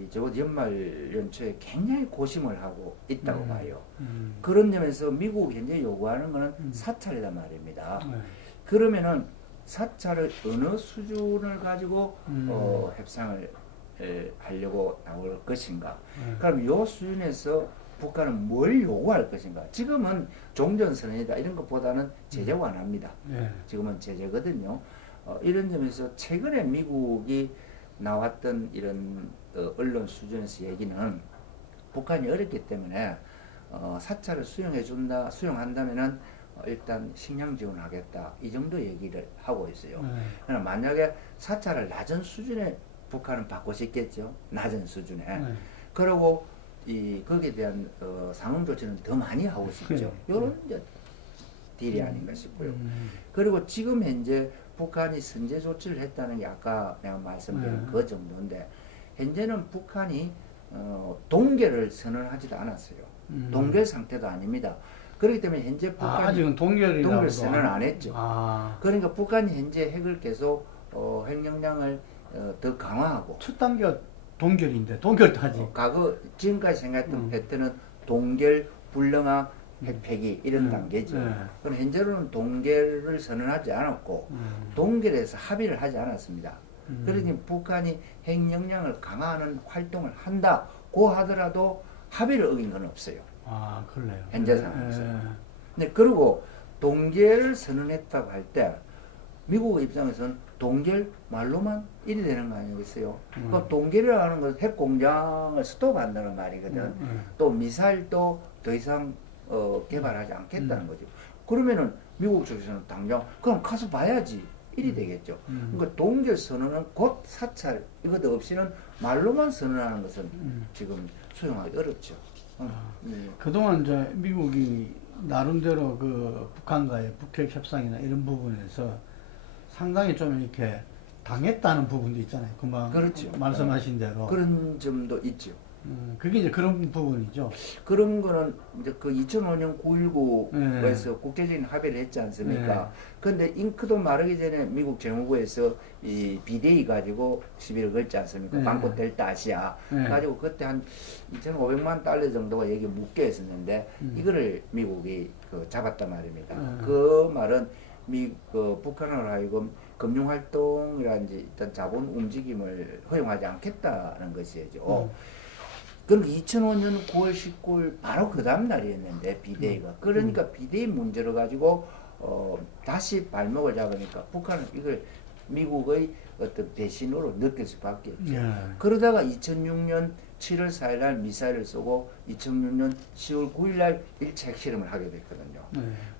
적어도 연말 연초에 굉장히 고심을 하고 있다고 봐요. 그런 점에서 미국 현재 요구하는 것은 사찰이란 말입니다. 그러면은 사찰을 어느 수준을 가지고 협상을 하려고 나올 것인가? 그럼 요 수준에서 북한은 뭘 요구할 것인가? 지금은 종전선언이다 이런 것보다는 제재 완화입니다. 지금은 제재거든요. 이런 점에서 최근에 미국이 나왔던 이런 언론 수준에서 얘기는 북한이 어렵기 때문에 사찰을 수용한다면은 일단 식량 지원하겠다 이 정도 얘기를 하고 있어요. 그러나 만약에 사찰을 낮은 수준에 북한은 받고 싶겠죠. 낮은 수준에. 그러고 거기에 대한 상응 조치는 더 많이 하고 싶죠. 이런 딜이 아닌가 싶고요. 그리고 지금 현재 북한이 선제 조치를 했다는 게 아까 내가 말씀드린 그 정도인데 현재는 북한이 동결을 선언하지도 않았어요. 동결 상태도 아닙니다. 그렇기 때문에 현재 북한이 아직은 동결 선언을 안 했죠. 그러니까 북한이 현재 핵을 계속 핵 역량을 더 강화하고 첫 단계가 동결인데 동결도 하지. 과거 지금까지 생각했던 패턴은 동결, 불능화, 핵폐기 이런 단계죠. 그럼 현재로는 동결을 선언하지 않았고 동결에서 합의를 하지 않았습니다. 그러니 북한이 핵 역량을 강화하는 활동을 한다고 하더라도 합의를 어긴 건 없어요. 아, 그래요. 현재 상황에서. 네, 그리고 동계를 선언했다고 할 때 미국 입장에서는 동계를 말로만 일이 되는 거 아니겠어요? 그 동계라는 것은 핵 공장을 스톱한다는 말이거든. 또 미사일도 더 이상 개발하지 않겠다는 거죠. 그러면은 미국 쪽에서는 당장 그럼 가서 봐야지 일이 되겠죠. 그러니까 동계 선언은 곧 사찰 이것도 없이는 말로만 선언하는 것은 지금 수용하기 어렵죠. 그동안 이제 미국이 나름대로 그 북한과의 북핵 협상이나 이런 부분에서 상당히 좀 이렇게 당했다는 부분도 있잖아요. 금방 그렇죠. 말씀하신 대로. 그런 점도 있죠. 그게 이제 그런 부분이죠. 그런 거는 이제 그 2005년 9.19에서 네. 국제적인 합의를 했지 않습니까? 네. 근데 잉크도 마르기 전에 미국 재무부에서 이 비데이 가지고 시비를 걸지 않습니까? 네. 방코 델타 아시아 네. 가지고 그때 한 2,500만 달러 정도가 여기 묶여 있었는데 이거를 미국이 그 잡았단 말입니다. 그 말은 그 북한으로 하여금 금융활동이라든지 일단 자본 움직임을 허용하지 않겠다는 것이죠. 그러니까 2005년 9월 19일 바로 그 다음 날이었는데 비데이가 그러니까 비데이 문제로 가지고 다시 발목을 잡으니까 북한은 이걸 미국의 어떤 대신으로 느낄 수밖에 없죠. 그러다가 2006년 7월 4일 날 미사일을 쏘고 2006년 10월 9일 날 1차 핵실험을 하게 됐거든요.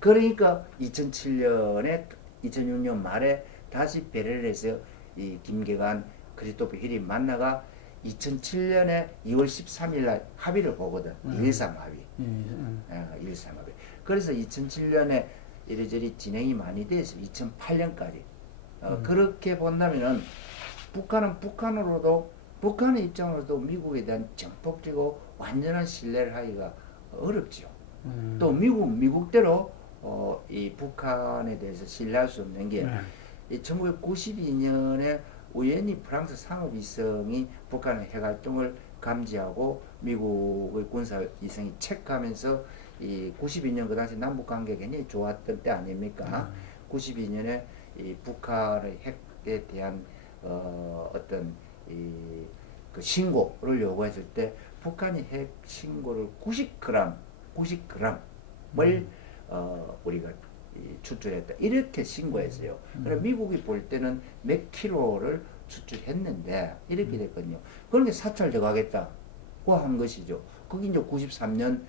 그러니까 2006년 말에 다시 베를린에서 이 김계관 크리스토프 힐이 만나가 2007년에 2월 13일 날 합의를 보거든. 2.13 합의. 2.13 합의. 그래서 2007년에 이리저리 진행이 많이 돼서 2008년까지 그렇게 본다면은 북한은 북한의 입장으로도 미국에 대한 정폭적이고 완전한 신뢰를 하기가 어렵죠. 또 미국대로 이 북한에 대해서 신뢰할 수 없는 게 1992년에 우연히 프랑스 상업위성이 북한의 핵활동을 감지하고 미국의 군사위성이 체크하면서 이 92년 그 당시 남북관계가 굉장히 좋았던 때 아닙니까? 92년에 이 북한의 핵에 대한 어떤 그 신고를 요구했을 때 북한이 핵 신고를 90g을 우리가 추출했다. 이렇게 신고했어요. 그래서 미국이 볼 때는 몇 킬로를 추출했는데 이렇게 됐거든요. 그러니까 사찰 들어가겠다고 한 것이죠. 그게 이제 92년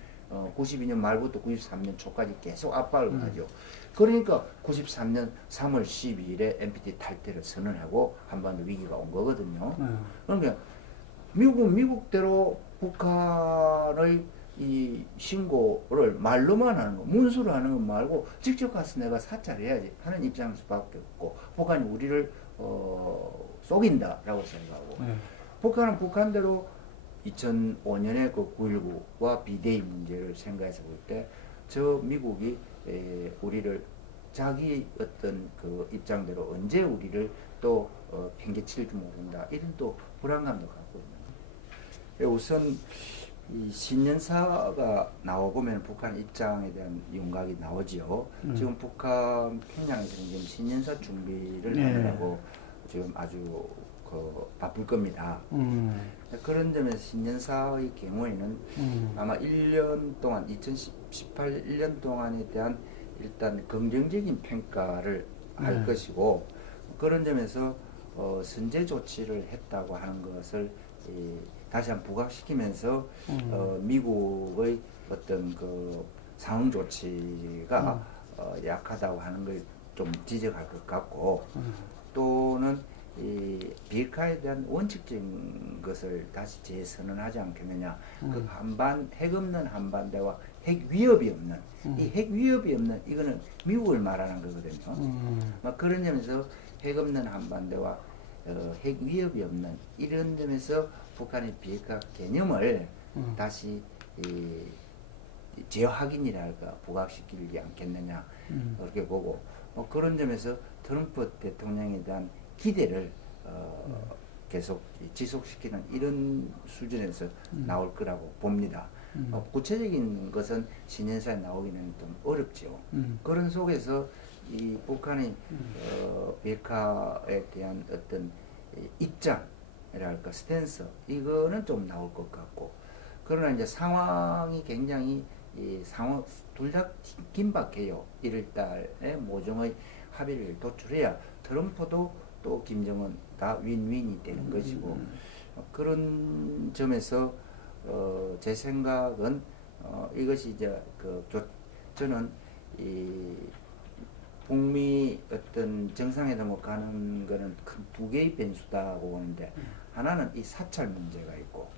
말부터 93년 초까지 계속 압박을 하죠. 그러니까 93년 3월 12일에 NPT 탈퇴를 선언하고 한반도 위기가 온 거거든요. 그러니까 미국대로 북한의 이 신고를 말로만 하는 거, 문수로 하는 거 말고 직접 가서 내가 사찰해야지 하는 입장일 수밖에 없고 북한이 우리를 속인다라고 생각하고 북한은 북한대로 2005년에 그 9.19와 비데이 문제를 생각해서 볼 때 저 미국이 우리를 자기 어떤 그 입장대로 언제 우리를 또 팽개칠지 모른다 이런 또 불안감도 갖고 있는 거예요. 우선 이 신년사가 나와보면 북한 입장에 대한 윤곽이 나오지요. 지금 북한 평양에서는 지금 신년사 준비를 하느라고 지금 아주 바쁠 겁니다. 그런 점에서 신년사의 경우에는 아마 1년 동안 2018 1년 동안에 대한 일단 긍정적인 평가를 할 것이고 그런 점에서 선제 조치를 했다고 하는 것을 다시 한번 부각시키면서 미국의 어떤 그 상응 조치가 약하다고 하는 걸 좀 지적할 것 같고 또는 이 비핵화에 대한 원칙적인 것을 다시 재선언하지 않겠느냐. 그 핵 없는 한반도와 핵 위협이 없는 이 핵 위협이 없는 이거는 미국을 말하는 거거든요. 막 그런 점에서 핵 없는 한반도와 핵 위협이 없는 이런 점에서 북한의 비핵화 개념을 다시 재확인이랄까 부각시키지 않겠느냐 그렇게 보고 그런 점에서 트럼프 대통령에 대한 기대를 계속 지속시키는 이런 수준에서 나올 거라고 봅니다. 구체적인 것은 신년사에 나오기는 좀 어렵죠. 그런 속에서 이 북한의 비핵화에 대한 어떤 입장이랄까 스탠스 이거는 좀 나올 것 같고, 그러나 이제 상황이 굉장히 이 상황 둘 다 긴박해요. 1월달에 모종의 합의를 도출해야 트럼프도 또 김정은 다 윈윈이 되는 것이고, 그런 점에서 제 생각은 이것이 이제 저는 이 북미 어떤 정상회담을 가는 거는 큰 두 개의 변수다고 보는데, 하나는 이 사찰 문제가 있고,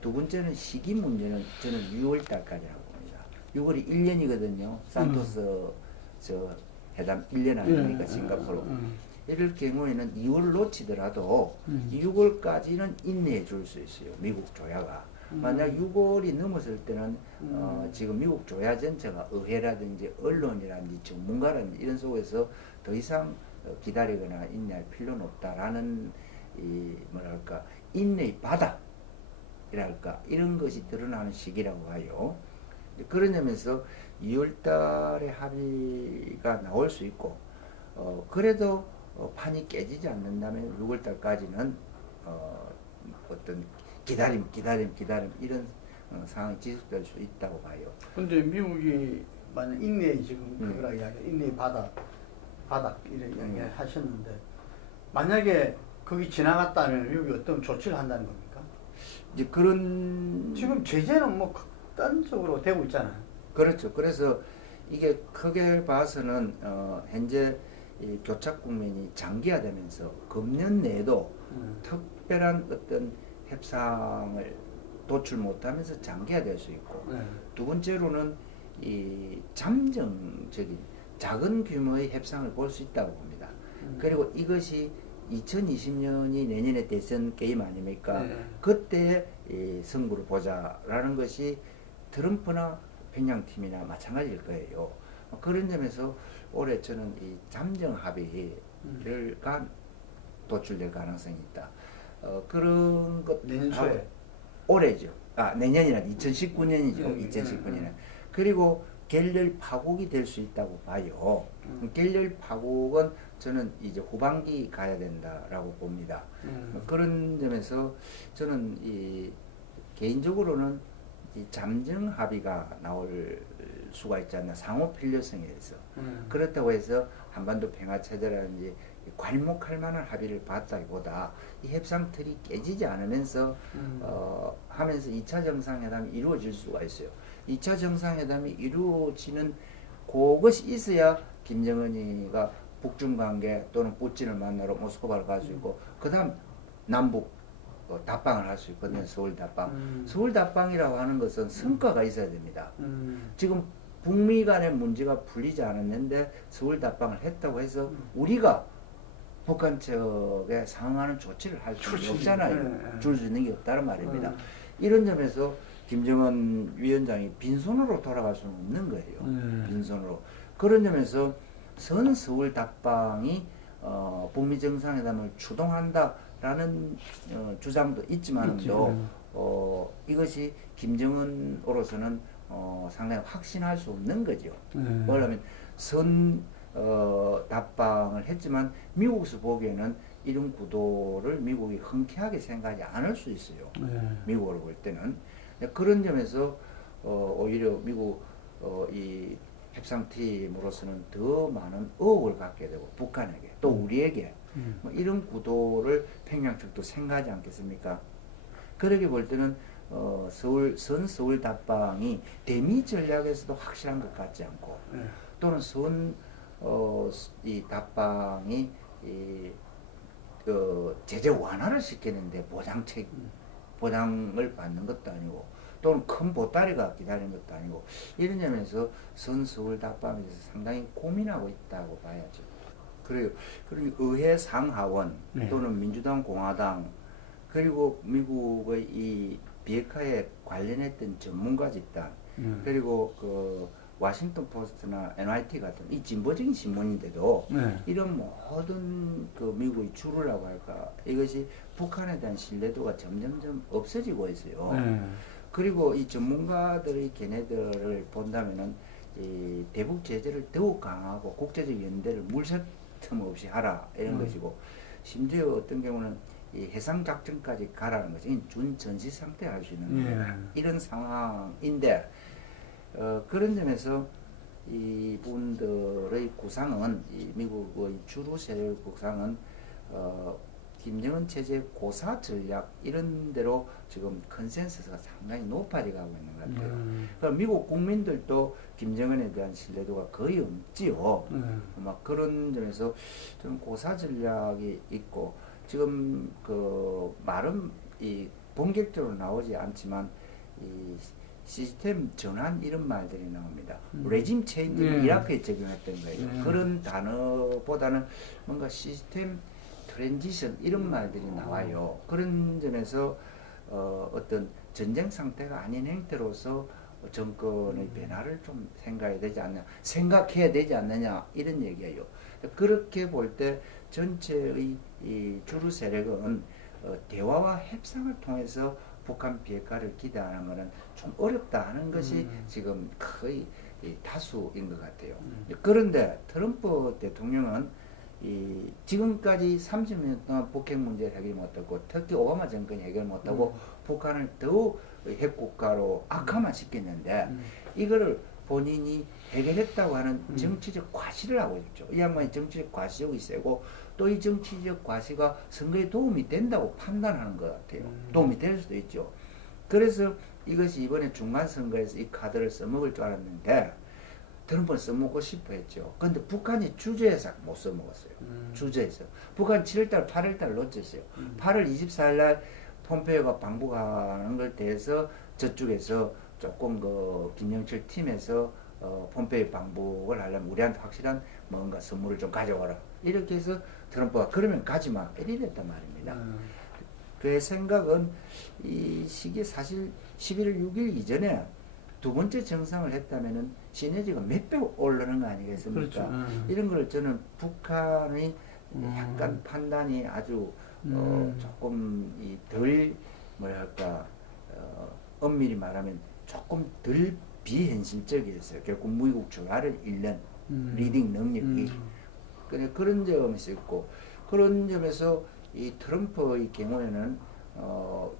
두 번째는 시기 문제는 저는 6월 달까지라고 봅니다. 6월이 1년이거든요. 산토스 저 회담 1년 아닙니까, 싱가포르. 이럴 경우에는 2월을 놓치더라도 6월까지는 인내해 줄 수 있어요, 미국 조야가. 만약 6월이 넘었을 때는 지금 미국 조야 전체가 의회라든지 언론이라든지 전문가라든지 이런 속에서 더 이상 기다리거나 인내할 필요는 없다라는 이 뭐랄까 인내의 바닥이랄까 이런 것이 드러나는 시기라고 봐요. 그런 점에서 2월달에 합의가 나올 수 있고, 그래도 판이 깨지지 않는다면 6월달까지는 어떤 기다림 이런 상황이 지속될 수 있다고 봐요. 근데 미국이 만약 인내 지금 그거라 이야기, 인내 바닥 이런 이야기 하셨는데, 만약에 거기 지나갔다면 미국이 어떤 조치를 한다는 겁니까? 이제 그런 지금 제재는 뭐 극단적으로 되고 있잖아요. 그렇죠. 그래서 이게 크게 봐서는 현재 이 교착 국면이 장기화되면서 금년 내도 특별한 어떤 협상을 도출 못하면서 장기화될 수 있고, 두 번째로는 이 잠정적인 작은 규모의 협상을 볼 수 있다고 봅니다. 그리고 이것이 2020년이 내년에 대선 게임 아닙니까? 그때 이 승부를 보자라는 것이 트럼프나 평양팀이나 마찬가지일 거예요. 그런 점에서 올해 저는 이 잠정 합의를 도출될 가능성이 있다. 그런 것 내년 초에 올해죠. 내년이나 2019년이죠. 네, 2019년에. 그리고 갤럴 파국이 될 수 있다고 봐요. 갤럴 파국은 저는 이제 후반기 가야 된다라고 봅니다. 그런 점에서 저는 이 개인적으로는 이 잠정 합의가 나올 수가 있지 않나, 상호 필요성에 대해서. 그렇다고 해서 한반도 평화 체제라든지 괄목할 만한 합의를 봤다기보다 이 협상 틀이 깨지지 않으면서 하면서 2차 정상회담이 이루어질 수가 있어요. 2차 정상회담이 이루어지는 그것이 있어야 김정은이가 북중 관계 또는 푸틴을 만나러 모스크바를 갈 수 있고, 그 다음 남북 답방을 할 수 있거든요. 서울 답방. 서울 답방이라고 하는 것은 성과가 있어야 됩니다. 지금 북미 간의 문제가 풀리지 않았는데 서울 답방을 했다고 해서 우리가 북한 측에 상응하는 조치를 할 수 없잖아요. 줄 수 있는 게 없다는 말입니다. 이런 점에서 김정은 위원장이 빈손으로 돌아갈 수는 없는 거예요. 빈손으로. 그런 점에서 선 서울 답방이 북미 정상회담을 추동한다라는 주장도 있지만도 이것이 김정은으로서는 상당히 확신할 수 없는 거죠. 뭐냐면 선 답방을 했지만 미국에서 보기에는 이런 구도를 미국이 흔쾌하게 생각하지 않을 수 있어요. 미국으로 볼 때는. 그런 점에서 오히려 미국 이 협상팀으로서는 더 많은 의혹을 갖게 되고, 북한에게 또 우리에게 뭐 이런 구도를 평양 측도 생각하지 않겠습니까? 그러게 볼 때는 서울 답방이 대미 전략에서도 확실한 것 같지 않고, 또는 이 답방이 제재 완화를 시키는데 보장을 받는 것도 아니고, 또는 큰 보따리가 기다리는 것도 아니고, 이런 점에서 서울 답방에 대해서 상당히 고민하고 있다고 봐야죠. 그리고 의회 상하원 또는 민주당, 공화당, 그리고 미국의 이 비핵화에 관련했던 전문가 집단, 그리고 그 워싱턴 포스트나 NYT 같은 이 진보적인 신문인데도 이런 모든 그 미국의 주류라고 할까, 이것이 북한에 대한 신뢰도가 점점점 없어지고 있어요. 그리고 이 전문가들의 걔네들을 본다면은 이 대북 제재를 더욱 강하고 국제적 연대를 물샐 틈 없이 하라 이런 것이고, 심지어 어떤 경우는 이 해상 작전까지 가라는 것이 준 전시 상태에 할 수 있는 예. 이런 상황인데 그런 점에서 이분들의 구상은 이 미국의 주로 세력 구상은 김정은 체제 고사 전략 이런 대로 지금 컨센서스가 상당히 높아져 가고 있는 것 같아요. 그러니까 미국 국민들도 김정은에 대한 신뢰도가 거의 없지요. 막 그런 점에서 좀 고사 전략이 있고 지금 그 말은 이 본격적으로 나오지 않지만 이 시스템 전환 이런 말들이 나옵니다. 레짐 체인지를 이라크에 적용했던 거예요. 그런 단어보다는 뭔가 시스템 트랜지션 이런 말들이 나와요. 그런 점에서 어떤 전쟁 상태가 아닌 행태로서 정권의 변화를 좀 생각해야 되지 않느냐 이런 얘기예요. 그렇게 볼 때 전체의 이 주류 세력은 대화와 협상을 통해서 북한 비핵화를 기대하는 것은 좀 어렵다 하는 것이 지금 거의 다수인 것 같아요. 그런데 트럼프 대통령은 지금까지 30년 동안 북핵 문제를 해결 못하고 특히 오바마 정권이 해결 못하고 북한을 더욱 핵국가로 악화만 시켰는데 이거를 본인이 해결했다고 하는 정치적 과시를 하고 있죠. 이 양반이 정치적 과시욕이 세고 또 이 정치적 과시가 선거에 도움이 된다고 판단하는 것 같아요. 도움이 될 수도 있죠. 그래서 이것이 이번에 중간선거에서 이 카드를 써먹을 줄 알았는데 트럼프는 써먹고 싶어 했죠. 근데 북한이 주저해서 못 써먹었어요. 주저해서. 북한 7월달, 8월달 놓쳤어요. 8월 24일날 폼페이오가 방북하는 걸 대해서 저쪽에서 조금 그 김영철 팀에서 폼페이오 방북을 하려면 우리한테 확실한 뭔가 선물을 좀 가져와라. 이렇게 해서 트럼프가 그러면 가지마. 이랬단 말입니다. 그의 생각은 이 시기에 사실 11월 6일 이전에 두 번째 정상을 했다면은 시너지가 몇 배 오르는 거 아니겠습니까? 그렇죠. 이런 걸 저는 북한의 약간 판단이 아주 조금 덜 뭐랄까 엄밀히 말하면 조금 덜 비현실적이었어요. 결국 미국 조화를 잃는 리딩 능력이 그런 점이 있고 그런 점에서 이 트럼프의 경우에는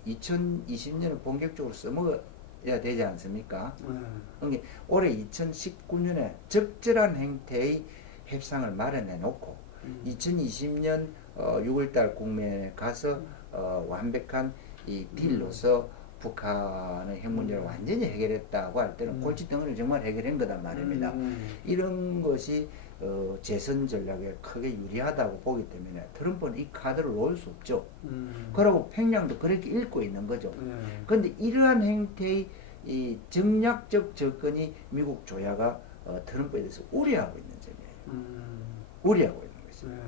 2020년을 본격적으로 써먹어야 되지 않습니까? 그러니까 올해 2019년에 적절한 형태의 협상을 마련해 놓고 2020년 6월달 국면에 가서 완벽한 이 딜로서 북한의 핵 문제를 완전히 해결했다고 할 때는 골칫덩어리를 정말 해결한 거단 말입니다. 이런 것이 재선 전략에 크게 유리하다고 보기 때문에 트럼프는 이 카드를 놓을 수 없죠. 그리고 평양도 그렇게 읽고 있는 거죠. 그런데 이러한 형태의 이 정략적 접근이 미국 조야가 트럼프에 대해서 우려하고 있는 점이에요. 우려하고 있는 것입니다.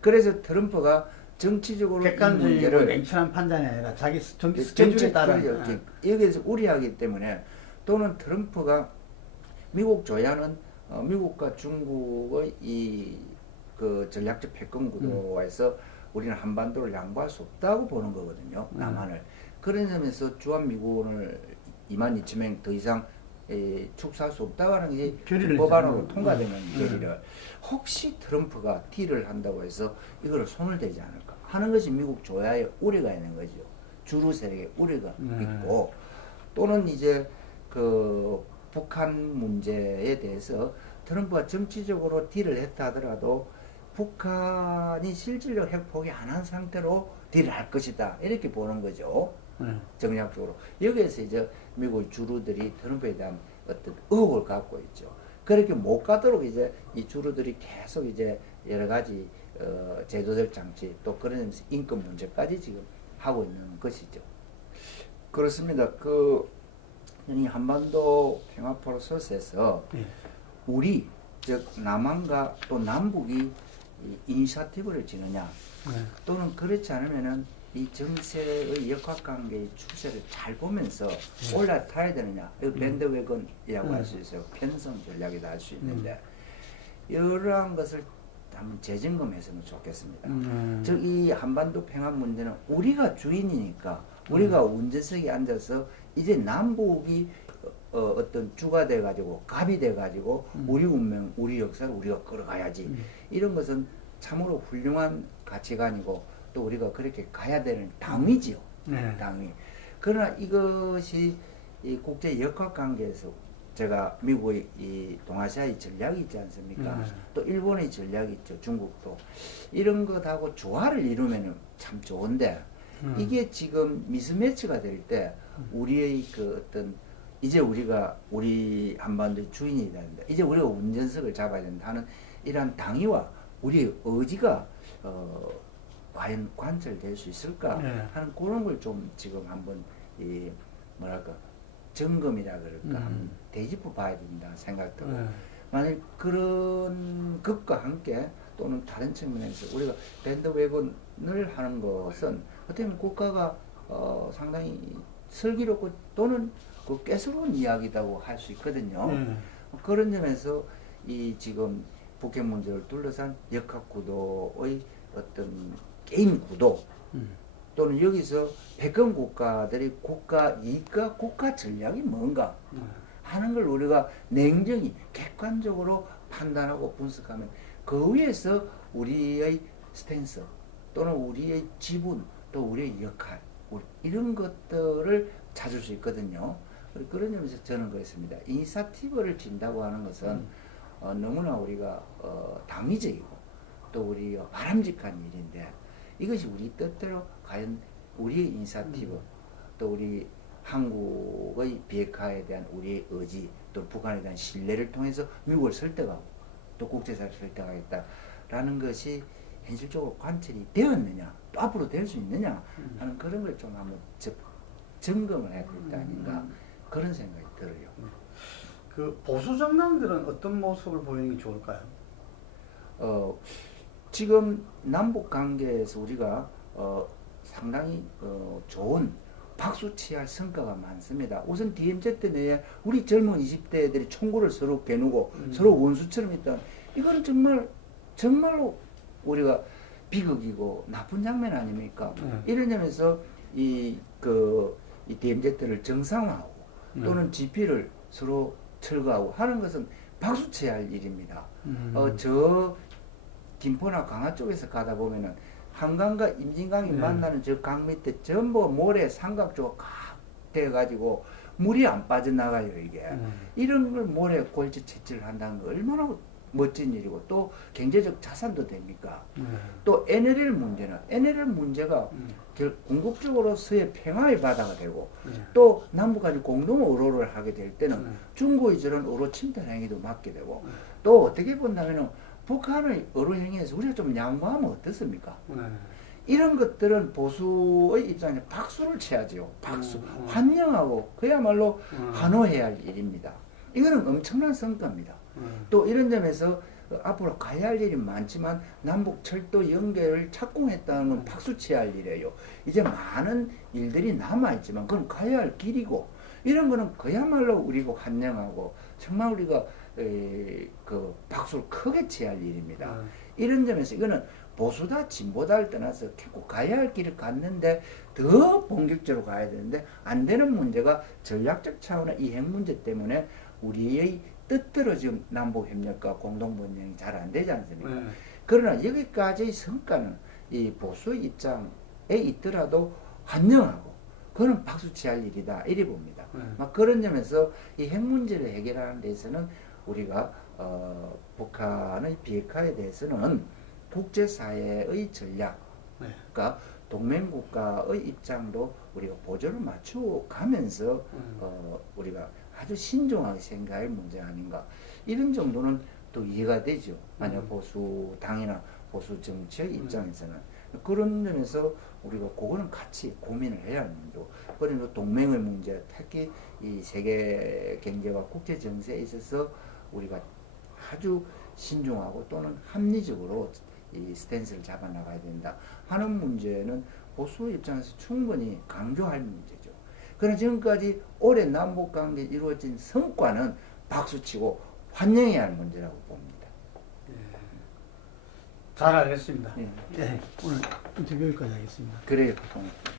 그래서 트럼프가 정치적으로 객관적이고 냉철한 판단이 아니라 자기 정치 스케줄에 따른 여기에서 우려하기 때문에 또는 트럼프가 미국 조야는 미국과 중국의 그 전략적 패권 구도에서 우리는 한반도를 양보할 수 없다고 보는 거거든요. 남한을. 그런 점에서 주한미군을 22,000명 더 이상 축소할 수 없다고 하는 게 법안으로 통과되는 결의를 혹시 트럼프가 딜을 한다고 해서 이거를 손을 대지 않을까 하는 것이 미국 조야의 우려가 있는 거죠. 주류 세력의 우려가 있고 또는 이제 그 북한 문제에 대해서 트럼프가 정치적으로 딜을 했다 하더라도 북한이 실질적 핵 포기 안 한 상태로 딜을 할 것이다 이렇게 보는 거죠. 정략적으로 여기에서 이제 미국 주류들이 트럼프에 대한 어떤 의혹을 갖고 있죠. 그렇게 못 가도록 이제 이 주류들이 계속 이제 여러 가지 제도적 장치 또 그런 점에서 인권 문제까지 지금 하고 있는 것이죠. 그렇습니다. 이 한반도 평화 프로세스에서 우리 즉 남한과 또 남북이 이니셔티브를 지느냐 또는 그렇지 않으면은 이 정세의 역학관계의 추세를 잘 보면서 올라타야 되느냐 이거 밴드웨건이라고 할 수 있어요. 편성 전략이다 할 수 있는데 이러한 것을 한번 재점검했으면 좋겠습니다. 즉 이 한반도 평화 문제는 우리가 주인이니까 우리가 운전석에 앉아서 이제 남북이 어떤 주가 돼가지고 갑이 돼가지고 우리 운명, 우리 역사를 우리가 걸어가야지. 이런 것은 참으로 훌륭한 가치관이고 또 우리가 그렇게 가야 되는 당위지요. 네. 당위. 그러나 이것이 이 국제 역학 관계에서 제가 미국의 이 동아시아의 전략이 있지 않습니까? 네. 또 일본의 전략이 있죠. 중국도. 이런 것하고 조화를 이루면 참 좋은데 이게 지금 미스매치가 될 때 우리의 그 어떤 이제 우리가 우리 한반도의 주인이 된다. 이제 우리가 운전석을 잡아야 된다 하는 이러한 당위와 우리의 의지가 과연 관철될 수 있을까 네. 하는 그런 걸 좀 지금 한번 이 뭐랄까 점검이라 그럴까 한번 되짚어 봐야 된다 생각되고 네. 만약 그런 것과 함께 또는 다른 측면에서 우리가 밴드웨건을 하는 것은 어떻게 보면 국가가 상당히 슬기롭고 또는 그 깨스러운 이야기라고 할 수 있거든요. 그런 점에서 이 지금 북핵 문제를 둘러싼 역학 구도의 어떤 게임 구도 또는 여기서 백권 국가들의 국가 이익과 국가 전략이 뭔가 하는 걸 우리가 냉정히 객관적으로 판단하고 분석하면 그 위에서 우리의 스탠스 또는 우리의 지분 또 우리의 역할 이런 것들을 찾을 수 있거든요. 그런 점에서 저는 그렇습니다. 이니시어티브를 진다고 하는 것은 너무나 우리가 당위적이고 또 우리가 바람직한 일인데 이것이 우리 뜻대로 과연 우리의 이니시어티브 또 우리 한국의 비핵화에 대한 우리의 의지 또 북한에 대한 신뢰를 통해서 미국을 설득하고 또 국제사회를 설득하겠다라는 것이 현실적으로 관철이 되었느냐 또 앞으로 될 수 있느냐 하는 그런 걸 좀 한번 점검을 해야 될 때 아닌가 그런 생각이 들어요. 그 보수 정당들은 어떤 모습을 보이는 게 좋을까요? 지금 남북 관계에서 우리가 상당히 좋은 박수치할 성과가 많습니다. 우선 DMZ 내에 우리 젊은 20대들이 총구를 서로 겨누고 서로 원수처럼 있다. 이거는 정말로 우리가 비극이고 나쁜 장면 아닙니까? 이런 점에서 이 DMZ를 정상화하고 또는 GP를 서로 철거하고 하는 것은 박수쳐야 할 일입니다. 저 김포나 강화 쪽에서 가다 보면은 한강과 임진강이 만나는 저 강 밑에 전부 모래 삼각조가 꽉 되어가지고 물이 안 빠져나가요 이게. 이런 걸 모래 골지 채취를 한다는 거 얼마나 멋진 일이고 또 경제적 자산도 됩니까? 또 NLL 문제가 궁극적으로서의 평화의 바다가 되고 또 남북 간이 공동 의로를 하게 될 때는 중국의 저런 의로 침탈 행위도 막게 되고 또 어떻게 본다면은 북한의 의로 행위에서 우리가 좀 양보하면 어떻습니까? 이런 것들은 보수의 입장에서 박수를 쳐야지요. 박수. 환영하고 그야말로 환호해야 할 일입니다. 이거는 엄청난 성과입니다. 또 이런 점에서 앞으로 가야 할 일이 많지만 남북 철도 연결을 착공했다는 건 박수 쳐야 할 일이에요. 이제 많은 일들이 남아있지만 그건 가야 할 길이고 이런 거는 그야말로 우리가 환영하고 정말 우리가 그 박수를 크게 쳐야 할 일입니다. 이런 점에서 이거는 보수다 진보다를 떠나서 결국 가야 할 길을 갔는데 더 본격적으로 가야 되는데 안 되는 문제가 전략적 차원의 이 핵 문제 때문에 우리의 뜻대로 지금 남북협력과 공동번영이 잘 안 되지 않습니까? 그러나 여기까지의 성과는 이 보수의 입장에 있더라도 환영하고 그건 박수치할 일이다 이리 봅니다. 막 그런 점에서 이 핵 문제를 해결하는 데서는 우리가 북한의 비핵화에 대해서는 국제사회의 전략, 그러니까 동맹국가의 입장도 우리가 보조를 맞추어 가면서 우리가 아주 신중하게 생각할 문제 아닌가 이런 정도는 또 이해가 되죠. 만약 보수 당이나 보수 정치의 입장에서는 그런 점에서 우리가 그거는 같이 고민을 해야 하는 문제고 그리고 동맹의 문제 특히 이 세계 경제와 국제 정세에 있어서 우리가 아주 신중하고 또는 합리적으로 이 스탠스를 잡아 나가야 된다 하는 문제는 보수 입장에서 충분히 강조할 문제죠. 그러나 지금까지 올해 남북 관계에 이루어진 성과는 박수치고 환영해야 할 문제라고 봅니다. 잘 알겠습니다. 예. 네, 오늘 인터뷰 여기까지 하겠습니다. 그래요.